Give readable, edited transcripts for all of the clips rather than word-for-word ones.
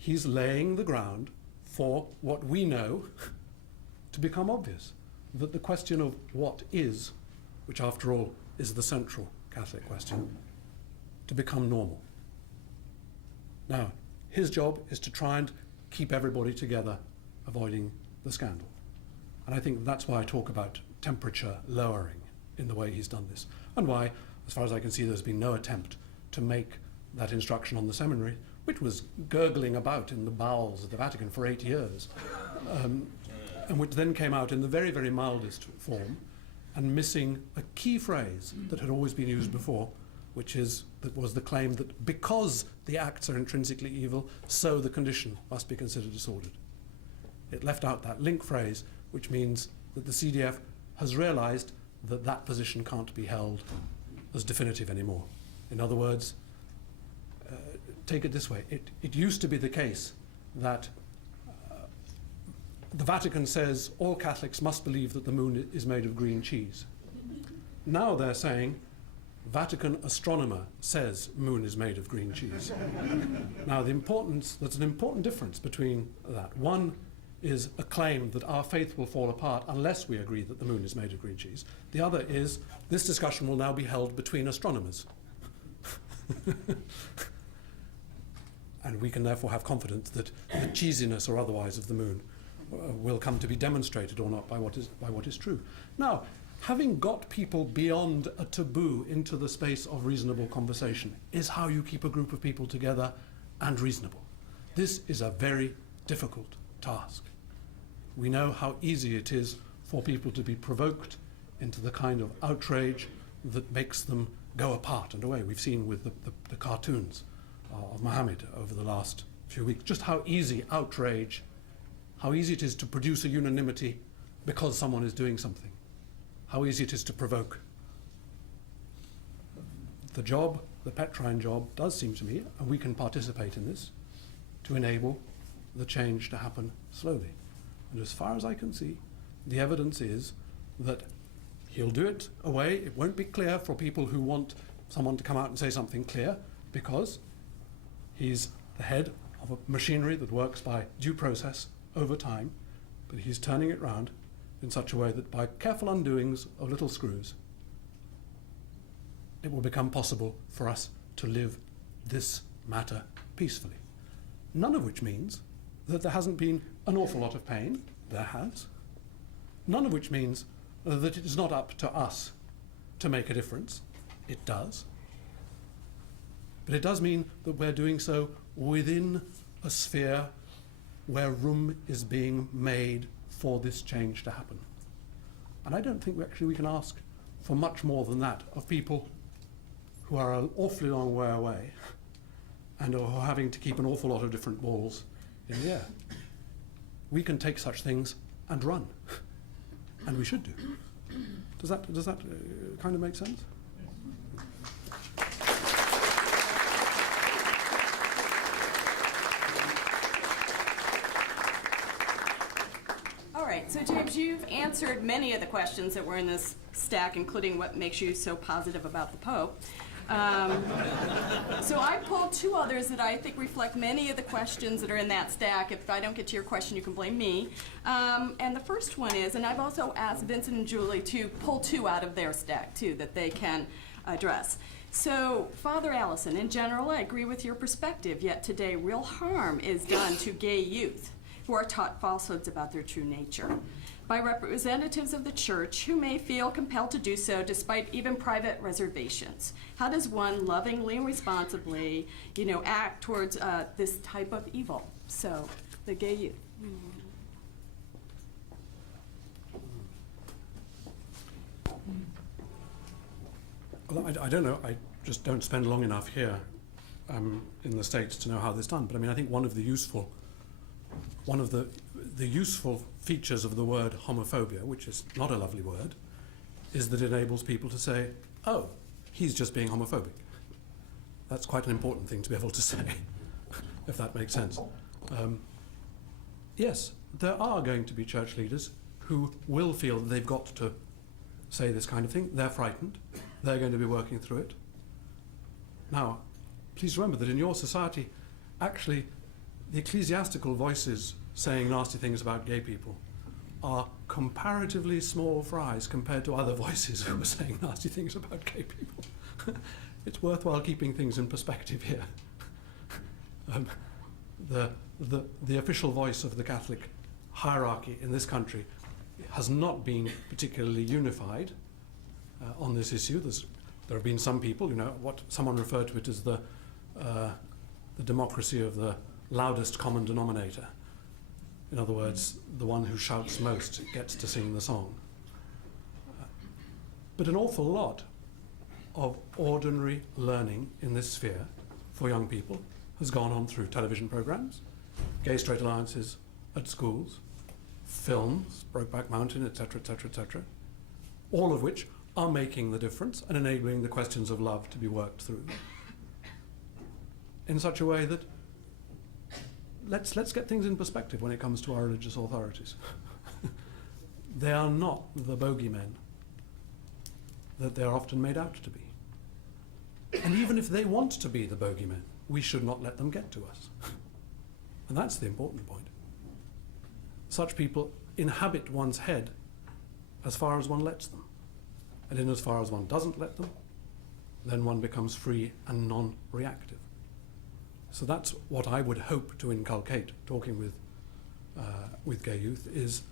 he's laying the ground for what we know to become obvious, that the question of what is, which after all is the central Catholic question, to become normal. Now, his job is to try and keep everybody together, avoiding the scandal. And I think that's why I talk about temperature lowering in the way he's done this, and why, as far as I can see, there's been no attempt to make that instruction on the seminary, which was gurgling about in the bowels of the Vatican for 8 years, and which then came out in the very, very mildest form, and missing a key phrase that had always been used before, which was the claim that because the acts are intrinsically evil, so the condition must be considered disordered. It left out that link phrase, which means that the CDF has realized that that position can't be held as definitive anymore. In other words, take it this way. It used to be the case that the Vatican says all Catholics must believe that the moon is made of green cheese. Now they're saying Vatican astronomer says moon is made of green cheese. Now there's an important difference between that. One is a claim that our faith will fall apart unless we agree that the moon is made of green cheese. The other is this discussion will now be held between astronomers. And we can therefore have confidence that the cheesiness or otherwise of the moon will come to be demonstrated or not by what is true. Now, having got people beyond a taboo into the space of reasonable conversation is how you keep a group of people together and reasonable. This is a very difficult task. We know how easy it is for people to be provoked into the kind of outrage that makes them go apart and away. We've seen with the cartoons of Muhammad over the last few weeks just how easy outrage, how easy it is to produce a unanimity because someone is doing something, how easy it is to provoke. The job, the Petrine job, does seem to me, and we can participate in this, to enable the change to happen slowly. And as far as I can see, the evidence is that he'll do it away. It won't be clear for people who want someone to come out and say something clear, because he's the head of a machinery that works by due process over time, but he's turning it round in such a way that by careful undoings of little screws, it will become possible for us to live this matter peacefully. None of which means that there hasn't been an awful lot of pain. There has. None of which means that it is not up to us to make a difference. It does. But it does mean that we're doing so within a sphere where room is being made for this change to happen. And I don't think we can ask for much more than that of people who are an awfully long way away and are having to keep an awful lot of different balls in the air. We can take such things and run, and we should do. Does that kind of make sense? All right, so James, you've answered many of the questions that were in this stack, including what makes you so positive about the Pope. So I pulled two others that I think reflect many of the questions that are in that stack. If I don't get to your question, you can blame me. And the first one is, and I've also asked Vincent and Julie to pull two out of their stack, too, that they can address. So, Father Alison, in general, I agree with your perspective, yet today real harm is done to gay youth who are taught falsehoods about their true nature by representatives of the church who may feel compelled to do so despite even private reservations. How does one lovingly and responsibly, act towards this type of evil? So, the gay youth. Well, I don't know. I just don't spend long enough here in the States to know how this is done. But I mean, I think one of the useful features of the word homophobia, which is not a lovely word, is that it enables people to say, oh, he's just being homophobic. That's quite an important thing to be able to say, if that makes sense. Yes, there are going to be church leaders who will feel that they've got to say this kind of thing. They're frightened. They're going to be working through it. Now, please remember that in your society, actually, the ecclesiastical voices saying nasty things about gay people are comparatively small fries compared to other voices who are saying nasty things about gay people. It's worthwhile keeping things in perspective here. The official voice of the Catholic hierarchy in this country has not been particularly unified on this issue. There have been some people, what someone referred to it as the democracy of the loudest common denominator. In other words, the one who shouts most gets to sing the song. But an awful lot of ordinary learning in this sphere for young people has gone on through television programs, gay-straight alliances at schools, films, Brokeback Mountain, etc., etc., etc., all of which are making the difference and enabling the questions of love to be worked through in such a way that let's get things in perspective when it comes to our religious authorities. They are not the bogeymen that they're often made out to be. And even if they want to be the bogeymen, we should not let them get to us. And that's the important point. Such people inhabit one's head as far as one lets them. And in as far as one doesn't let them, then one becomes free and non-reactive. So that's what I would hope to inculcate, talking with gay youth, is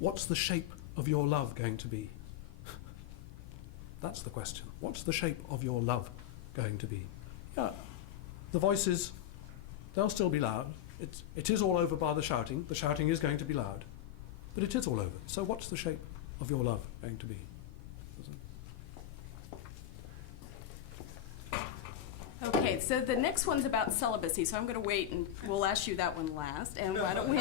what's the shape of your love going to be? That's the question. What's the shape of your love going to be? Yeah, the voices, they'll still be loud. It is all over by the shouting. The shouting is going to be loud. But it is all over. So what's the shape of your love going to be? Okay, so the next one's about celibacy, so I'm going to wait and we'll ask you that one last. And why don't we...